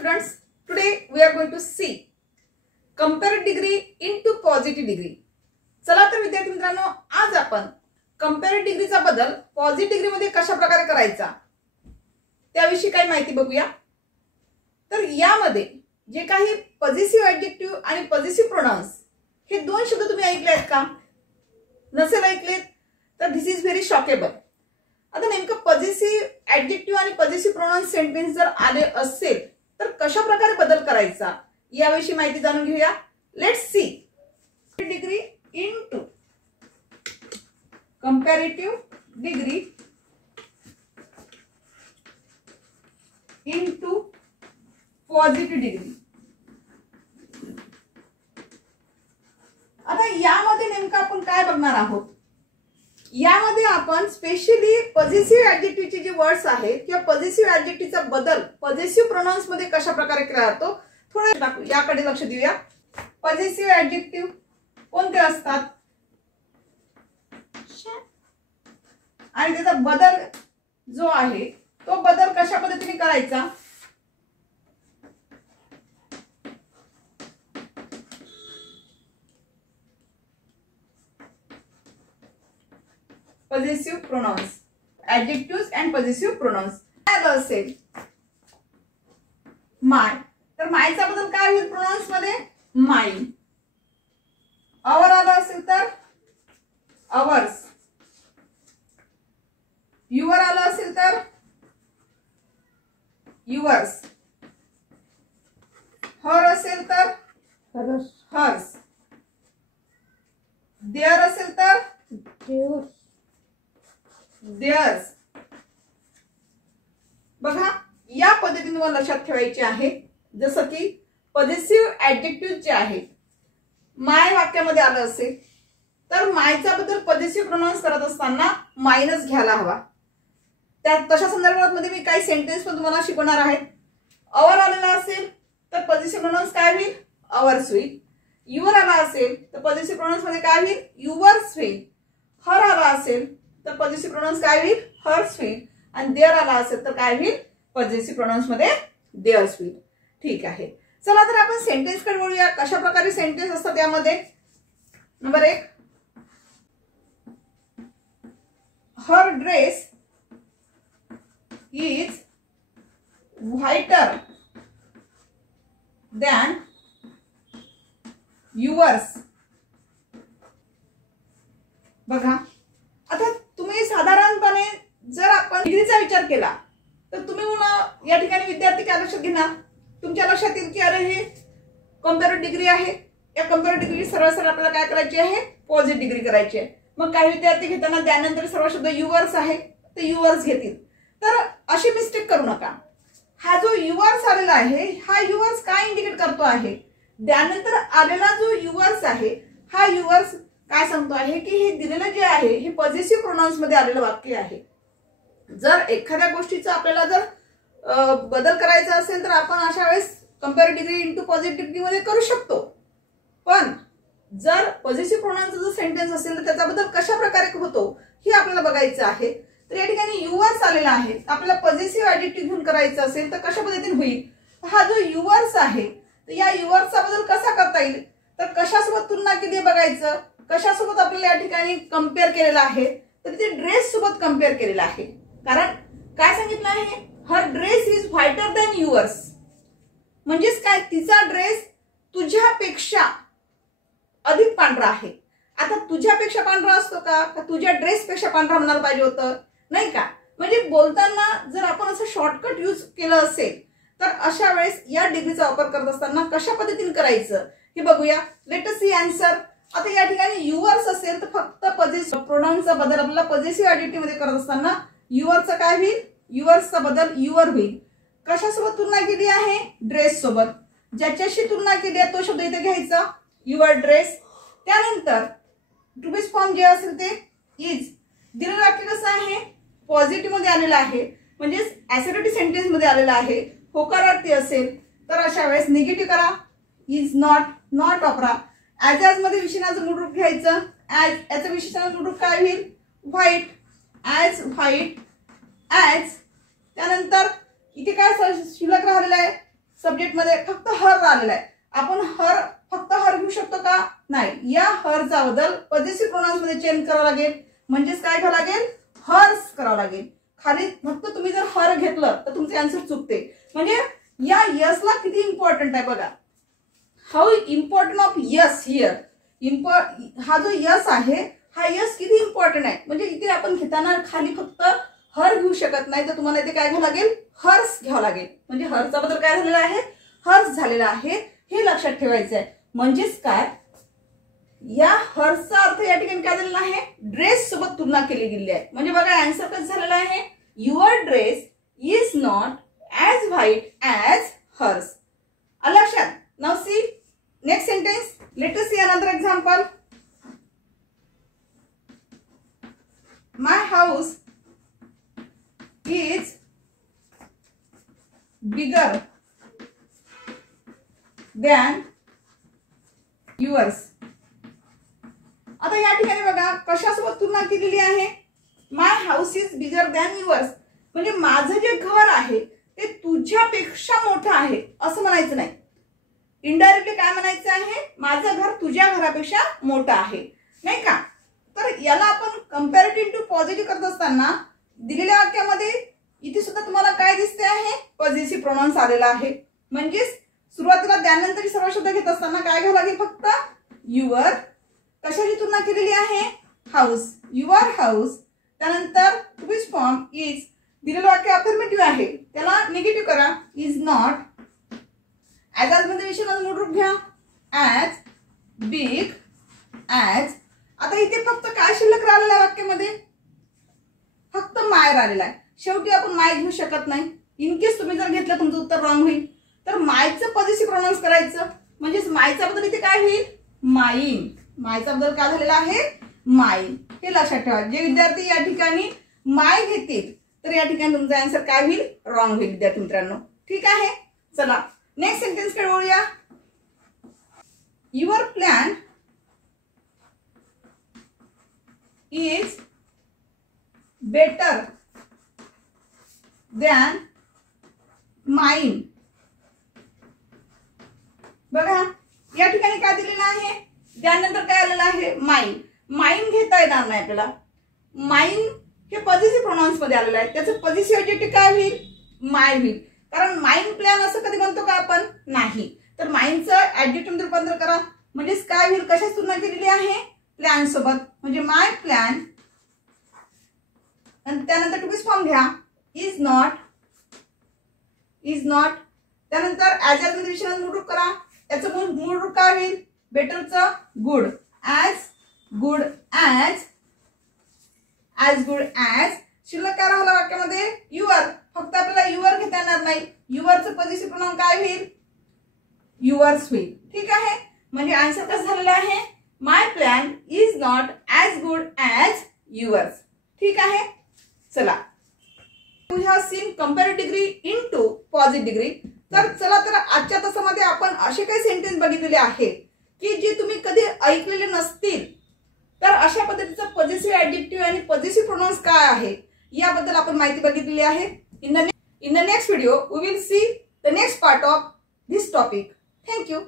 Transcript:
students, today we are going to see compare degree into positive degree. चला तर विद्यार्थी मित्रांनो, आज आपण कंपेअर डिग्रीचा बदल पॉझिटिव्ह डिग्री मध्ये कशा प्रकारे करायचा त्याविषयी काही माहिती बघूया. तर यामध्ये जे काही पॉझिटिव्ह ऍडजेक्टिव्ह आणि पॉझिटिव्ह प्रोनाउन्स हे दोन शब्द तुम्ही ऐकले आहेत का? नसेल ऐकलेत तर दिस इज व्हेरी शॉकेबल. आता नेमकं पॉझिटिव्ह ऍडजेक्टिव्ह आणि पॉझिटिव्ह प्रोनाउन्स सेंटेन्स जर आले असेल तर कशा प्रकारे बदल करायचा याविषयी माहिती जाणून घेऊया. Let's see degree into comparative degree into positive degree. आता यामध्ये नेमकं आपण काय बघणार आहोत? यामध्ये आपण स्पेशली पॉझिटिव्ह ऍडजेक्टिव्हचे जे वर्ड्स आहेत किंवा पॉझिटिव्ह ऍडजेक्टिव्हचा बदल पॉझिटिव्ह प्रोनाउन्स मध्ये कशा प्रकारे केला जातो थोडं याकडे लक्ष देऊया. पॉझिटिव्ह ऍडजेक्टिव्ह कोणते असतात आणि त्याचा बदल जो आहे तो बदल कशा पद्धतीने करायचा possessive pronouns, adjectives and possessive pronouns. काय असेल माय, तर मायचा बदल काय होईल प्रोनाउन्स मध्ये? माई. आवर आला असेल तर आवर्स. युअर आला असेल तर युअर्स. हर असेल तर हर्स. देअर असेल तर देअर्स. बघा या पद्धतीने मला लक्षात ठेवायचे आहे. जसं की पॉझिटिव्ह ऍडजेक्टिव्ह जे आहे माय वाक्यामध्ये आलं असेल तर मायचा बद्दल पॉझिटिव्ह प्रोनाउन्स करत असताना मायनस घ्यायला हवा. त्या तशा संदर्भामध्ये मी काही सेंटेन्स पण तुम्हाला शिकवणार आहे. अवर आलेला असेल तर पॉझिटिव्ह प्रोनाउन्स काय होईल? अवर्स होईल. युअर आला असेल तर पॉझिटिव्ह प्रोनाउन्स मध्ये काय होईल? युअर्स होईल. हर आला असेल तर पॉझिटिव्ह प्रोनाउन्स काय होईल? हर्स होईल. आणि देअर आला असेल तर काय होईल? पॉझिटिव्ह प्रोनाउन्स मध्ये देअर्स होईल. ठीक आहे, चला तर आपण सेंटेन्स कडे वळूया. कशा प्रकारे सेंटेन्स असतात त्यामध्ये? Number 1, her dress is whiter than yours. बघा आता तुम्ही साधारणपणे जर आपण डिग्रीचा विचार केला तर तुम्ही या ठिकाणी विद्यार्थी काय लक्षात घेणार? तुमच्या लक्षात येईल की अरे हे कंपॅरेटिव्ह डिग्री आहे. या कंपॅरेटिव्ह डिग्री सरळ सरळ आपल्याला काय करायची आहे? पॉझिटिव्ह डिग्री करायची आहे. मग काही विद्यार्थी घेताना त्यानंतर सर्व शब्द युअर्स आहे ते युअर्स घेतील. तर अशी मिस्टेक करू नका. हा जो युअर्स आलेला आहे हा युअर्स काय इंडिकेट करतो आहे? त्यानंतर आलेला जो युअर्स आहे हा युअर्स काय सांगतो आहे की हे दिलेलं जे आहे हे पॉझिटिव्ह प्रोनाउन्स मध्ये आलेलं वाक्य आहे. जर एखाद्या गोष्टीचा आपल्याला जर बदल करायचा असेल तर आपण अशा वेळेस compare degree into positive degree मध्ये करू शकतो. पण जर पॉझिटिव्ह प्रोनाउन्सचा जो सेंटेन्स असेल तर त्याचा बदल कशा प्रकारे होतो हे आपल्याला बघायचं आहे. तर या ठिकाणी युअर्स आलेला आहे. आपल्याला पॉझिटिव्ह ऍडजेक्टिव्ह घेऊन करायचं असेल तर कशा पद्धतीने होईल? हा जो युअर्स आहे तर या युअर्सचा बदल कसा करता येईल? तर कशासोबत तुलना केली बघायचं. कशासोबत आपल्याला या ठिकाणी कंपेअर केलेला आहे? तर ते ड्रेस सोबत कंपेअर केलेला आहे. कारण काय सांगितलं आहे? Her dress is whiter than yours. म्हणजेच काय? तिचा ड्रेस तुझ्यापेक्षा अधिक पांढरा आहे. आता तुझ्यापेक्षा पांढरा असतो का? तुझ्या ड्रेस पेक्षा पांढरा म्हणायला पाहिजे होतं नाही का? म्हणजे बोलताना जर आपण असं शॉर्टकट यूज केलं असेल तर अशा वेळेस या डिग्रीचा वापर करत असताना कशा पद्धतीने करायचं हे बघूया. Let us see answer. आता या ठिकाणी युअर्स असेल तर फक्त पॉझिटिव्ह प्रोनाउन्सचा बदल आपल्याला पॉझिटिव्ह ऍडजेक्टिव्ह मध्ये करत असताना युअरचा काय होईल? युअर्सचा बदल युअर होईल. कशासोबत तुलना केली आहे? ड्रेस सोबत. ज्याच्याशी तुलना केली आहे तो शब्द इथे घ्यायचा युअर ड्रेस. त्यानंतर टू बी फॉर्म जे असेल ते इज. दिलेलं वाक्य कसं आहे? पॉझिटिव्ह मध्ये आलेलं आहे म्हणजेच ऍसर्टिव्ह सेंटेन्स मध्ये आलेलं आहे. होकारार्थी असेल तर अशा वेळेस निगेटिव्ह करा. इज नॉट, नॉट वापरा. ऍज मध्ये विशेषणाचं मूळ रूप घ्यायचं. ऍज याचं विशेषणाचं मूळ रूप काय होईल? व्हाईट. As white. ऍज त्यानंतर इथे काय शिल्लक राहिलेलं आहे? सब्जेक्ट मध्ये फक्त हर आलेला आहे. आपण फक्त हर घेऊ शकतो का? नाही. या हरचा बदल पॉझिटिव्ह प्रोनाउन्स मध्ये चेंज करावा लागेल. म्हणजेच काय करावं लागेल? हर्स करावं लागेल. खाली फक्त तुम्ही जर हर घेतलं तर तुमचे आन्सर चुकते. म्हणजे या यसला किती इम्पॉर्टंट आहे बघा. How important of yes here. हा जो यस आहे हा यस किती इम्पॉर्टंट आहे. म्हणजे इथे आपण घेताना खाली फक्त हर घेऊ शकत नाही, तर तुम्हाला इथे काय घ्यावं लागेल? हर्स घ्यावं लागेल. म्हणजे हरचा बदल काय झालेला आहे? हर्स झालेला आहे. हे लक्षात ठेवायचं आहे. म्हणजेच काय, या हर्सचा अर्थ या ठिकाणी काय झालेला आहे? ड्रेस सोबत तुलना केली गेली आहे. म्हणजे बघा आन्सर कसं झालेला आहे? Your dress is not as white as hers. लक्षात. Now see next sentence. Let us see another example. My house is bigger than yours. आता या ठिकाणी बघा कशासोबत तुलना केलेली आहे? My house is bigger than yours. म्हणजे माझं जे घर आहे ते तुझ्यापेक्षा मोठं आहे असं म्हणायचं नाही. इनडायरेक्टली काय म्हणायचं आहे? माझं घर तुझ्या घरापेक्षा मोठं आहे, नाही का? तर याला आपण कंपॅरेटिव्ह टू पॉझिटिव्ह करत असताना दिलेल्या वाक्यामध्ये इथे सुद्धा तुम्हाला काय दिसते आहे? पॉझिटिव्ह प्रोनाउन्स आलेला आहे. म्हणजेच सुरुवातीला त्यानंतर सर्व शब्द घेत असताना काय घ्यावं लागेल? फक्त युअर. कशाची तुलना केलेली आहे? हाऊस. Your house. त्यानंतर टू बी फॉर्म इज. दिलेलं वाक्य अफर्मेटिव्ह आहे, त्याला निगेटिव्ह करा. Is not. ॲज मध्ये विशेषण मूळ रूप घ्या. As big as. आता इथे फक्त काय शिल्लक राहिलेलं आहे वाक्यामध्ये? फक्त माय राहिलेला आहे. शेवटी आपण माय घेऊ शकत नाही. इन केस तुम्ही जर घेतलं तुमचं उत्तर रॉंग होईल. तर मायचं पॉझिटिव्ह प्रोनाउन्स करायचं. म्हणजेच मायचा बद्दल इथे काय होईल? माईन. मायचा बद्दल काय झालेला आहे? माईन. हे लक्षात ठेवा. जे विद्यार्थी या ठिकाणी माय घेतील तर या ठिकाणी तुमचा आन्सर काय होईल? रॉंग होईल विद्यार्थी मित्रांनो. ठीक आहे. चला नेक्स्ट सेंटेन्स कडे वळूया. Your plan is better than माईन. बघा या ठिकाणी काय दिलेलं आहे? त्यानंतर काय आलेलं आहे? माईन. माईन घेता येणार नाही आपल्याला. माईन हे पॉझिटिव्ह प्रोनाउन्स मध्ये आलेलं आहे. त्याचं पॉझिटिव्ह ऍडजेक्टिव्ह काय होईल? माय होईल. कारण माईन प्लॅन असं कधी म्हणतो का आपण? नाही. तर माईनचं ऍडजेक्टिव्ह मध्ये रूपांतर करा. म्हणजेच काय होईल? कशाची तुलना केलेली आहे? प्लॅन सोबत. म्हणजे माय प्लॅन. आणि त्यानंतर टू बी फॉर्म घ्या. Is not. Is not. त्यानंतर ॲज मध्ये विशेषण मूळ रूप करा. त्याचं मूळ रूप काय होईल? बेटरचं good. As good as. As good as. शिल्लक काय राहिला वाक्यामध्ये? युअर. फक्त आपल्याला युअर घेता येणार नाही. युअरचं पॉझिटिव्ह प्रोनाउन काय होईल? युअर्स होईल. ठीक आहे. म्हणजे आन्सर कसं झालेलं आहे? My plan is not as good as yours. ठीक आहे. चला we have seen comparative degree into positive degree. तर चला तर आजच्या तासामध्ये आपण असे काही सेंटेन्स बघितलेले आहेत की जे तुम्ही कधी ऐकलेले नसतील. तर अशा पद्धतीचं पॉझिटिव्ह ऍडजेक्टिव्ह आणि पॉझिटिव्ह प्रोनाउन्स काय आहे याबद्दल आपण माहिती बघितलेली आहे. In the next video, we will see the next part of this topic. Thank you.